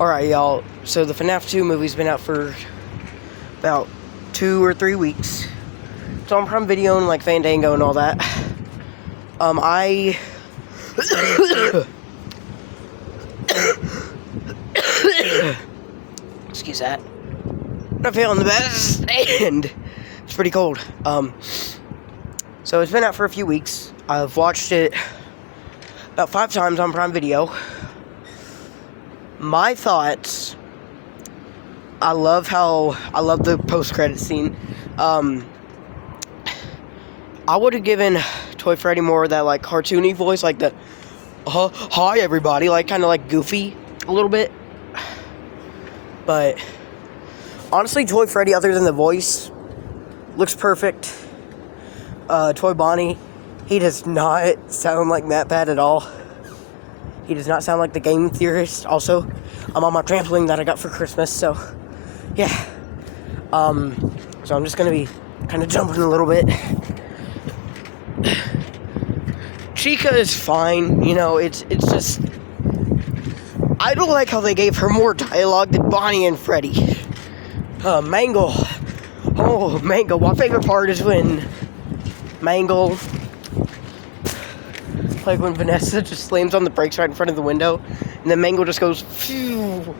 Alright, y'all. So the FNaF 2 movie's been out for about 2 or 3 weeks. It's on Prime Video and like Fandango and all that. Excuse that. I'm not feeling the best, and it's pretty cold. So it's been out for a few weeks. I've watched it about 5 times on Prime Video. My thoughts, I love the post-credit scene. I would have given Toy Freddy more of that like cartoony voice, like the hi everybody, like kind of like Goofy a little bit. But honestly, Toy Freddy, other than the voice, looks perfect. Toy Bonnie, he does not sound like Matt Pat at all. He does not sound like the game theorist. Also, I'm on my trampoline that I got for Christmas, so yeah. So I'm just gonna be kind of jumping a little bit. Chica is fine, you know. It's just I don't like how they gave her more dialogue than Bonnie and Freddy. Mangle. Oh, Mangle. My favorite part is when Mangle, like when Vanessa just slams on the brakes right in front of the window, and then Mangle just goes phew,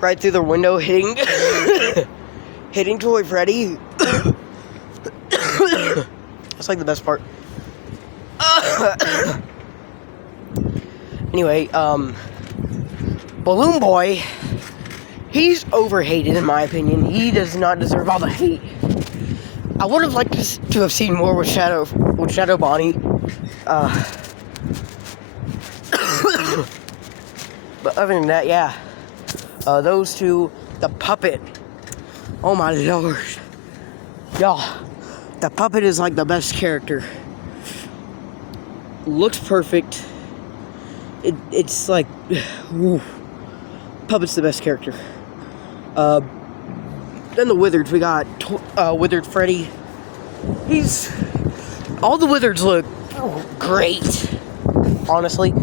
right through the window, hitting hitting Toy Freddy. That's like the best part. Anyway, Balloon Boy, he's overhated in my opinion. He does not deserve all the hate. I would have liked to have seen more with Shadow Bonnie. But other than that, yeah. Those two, the puppet. Oh my lord. Y'all, the puppet is like the best character. Looks perfect. It's like, woo. Puppet's the best character. Then the Wizards, we got Withered Freddy. All the Wizards look great. Honestly,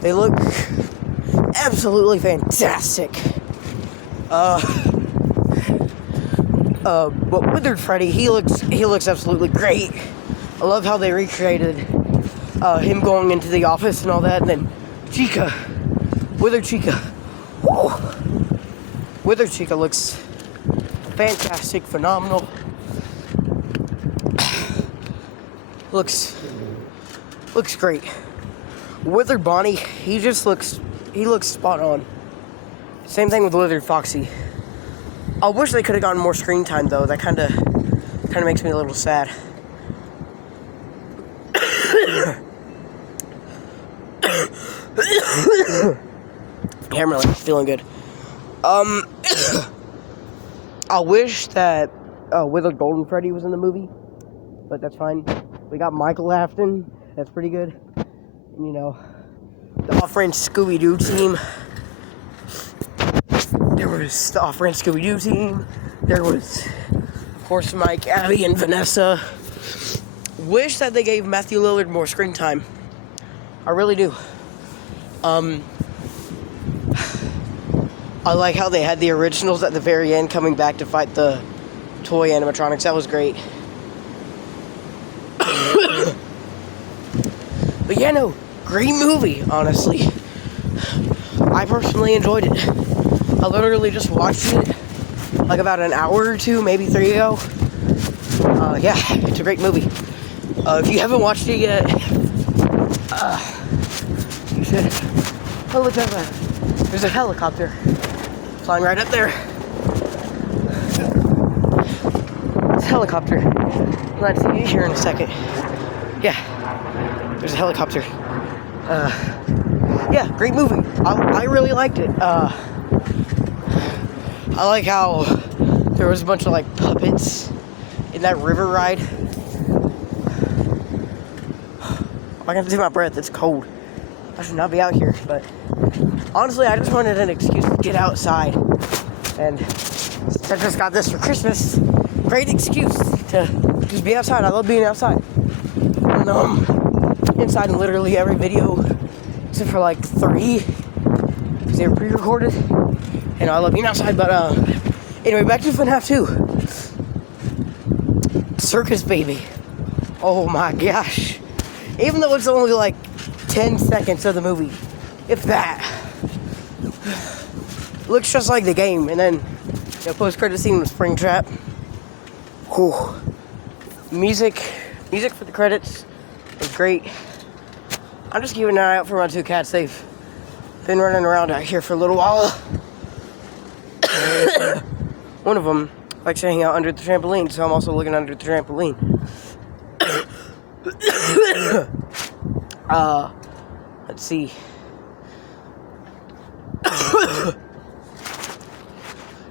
they look absolutely fantastic. But Withered Freddy, he looks absolutely great. I love how they recreated him going into the office and all that, and then Chica, Withered Chica. Woo. Withered Chica looks fantastic, phenomenal. Looks great. Withered Bonnie, he looks spot on. Same thing with Withered Foxy. I wish they could have gotten more screen time though. That kind of makes me a little sad. Yeah, I'm really feeling good. I wish that Withered Golden Freddy was in the movie, but that's fine. We got Michael Afton. That's pretty good. And, you know, the off-brand Scooby-Doo team. There was the off-brand Scooby-Doo team. There was, of course, Mike, Abby, and Vanessa. Wish that they gave Matthew Lillard more screen time. I really do. I like how they had the originals at the very end coming back to fight the toy animatronics. That was great. But yeah, no, great movie, honestly. I personally enjoyed it. I literally just watched it like about an hour or 2, maybe 3 ago. Yeah, it's a great movie. If you haven't watched it yet, you should. Oh, look at that. There's a helicopter flying right up there. It's a helicopter. I'm glad to see you here in a second. Yeah, there's a helicopter. Yeah, great movie. I really liked it. I like how there was a bunch of like puppets in that river ride. I can see my breath. It's cold. I should not be out here, but honestly, I just wanted an excuse to get outside. And I just got this for Christmas. Great excuse to just be outside. I love being outside. And inside in literally every video, except for like 3. because they were pre-recorded. And I love being outside, but anyway, back to FNaF 2. Circus Baby. Oh my gosh. Even though it's only like 10 seconds of the movie, if that. Looks just like the game. And then the post-credit scene with Springtrap. Whew. Music for the credits was great. I'm just keeping an eye out for my 2 cats. They've been running around out here for a little while. One of them likes to hang out under the trampoline, so I'm also looking under the trampoline. Let's see.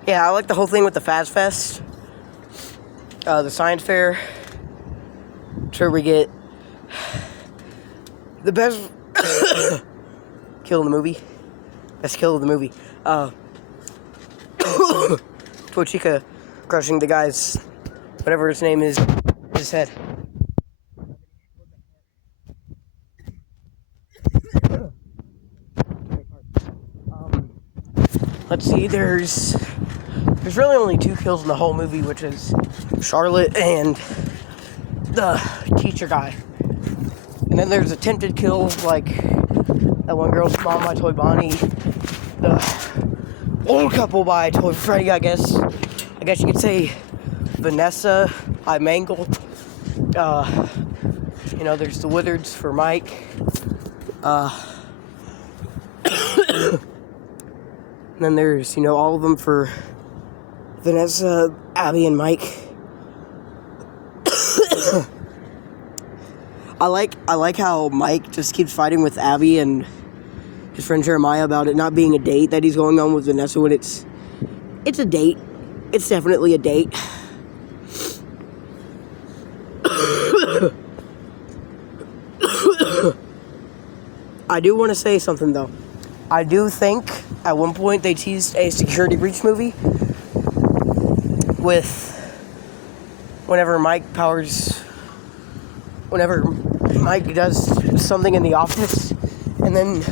Yeah, I like the whole thing with the Faz Fest. The science fair. Sure, we get the best kill in the movie. Best kill of the movie. Chica crushing the guy's, whatever his name is, his head. Let's see, there's really only 2 kills in the whole movie, which is Charlotte and the teacher guy. And then there's attempted kills, like that one girl's mom by Toy Bonnie, the old couple by Toy Freddy, I guess you could say Vanessa by Mangle. There's the Wizards for Mike. And then there's, all of them for Vanessa, Abby, and Mike. I like how Mike just keeps fighting with Abby and his friend Jeremiah about it not being a date that he's going on with Vanessa when it's a date. It's definitely a date. I do want to say something though. I do think at one point they teased a security breach movie with whenever Mike does something in the office, and then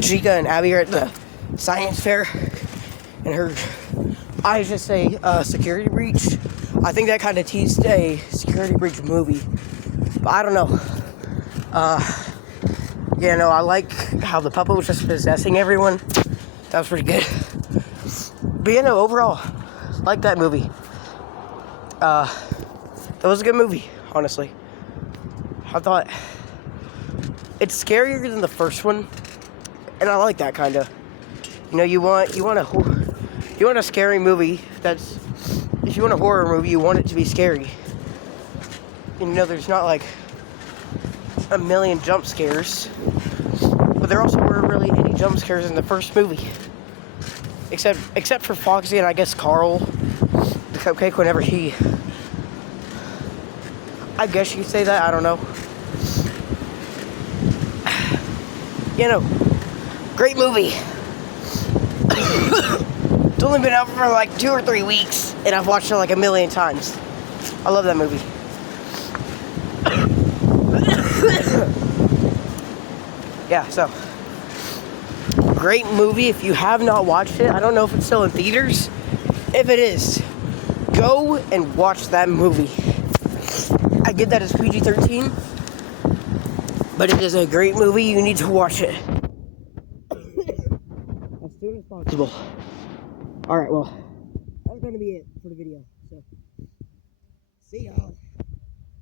Chica and Abby are at the science fair and her eyes just say security breach. I think that kind of teased a security breach movie, but I don't know. I like how the puppet was just possessing everyone. That was pretty good. But overall, I like that movie. That was a good movie, honestly. I thought it's scarier than the first one, and I like that kind of. You want a scary movie. If you want a horror movie, you want it to be scary. And there's not like a million jump scares, but there also weren't really any jump scares in the first movie, except for Foxy and I guess Carl, the cupcake, whenever he. I guess you could say that. I don't know. Great movie. It's only been out for like 2 or 3 weeks, and I've watched it like a million times. I love that movie. Yeah, so great movie. If you have not watched it, I don't know if it's still in theaters. If it is, go and watch that movie. I get that it's PG-13, but it is a great movie. You need to watch it as soon as possible. Alright, well, that's going to be it for the video. So, see ya.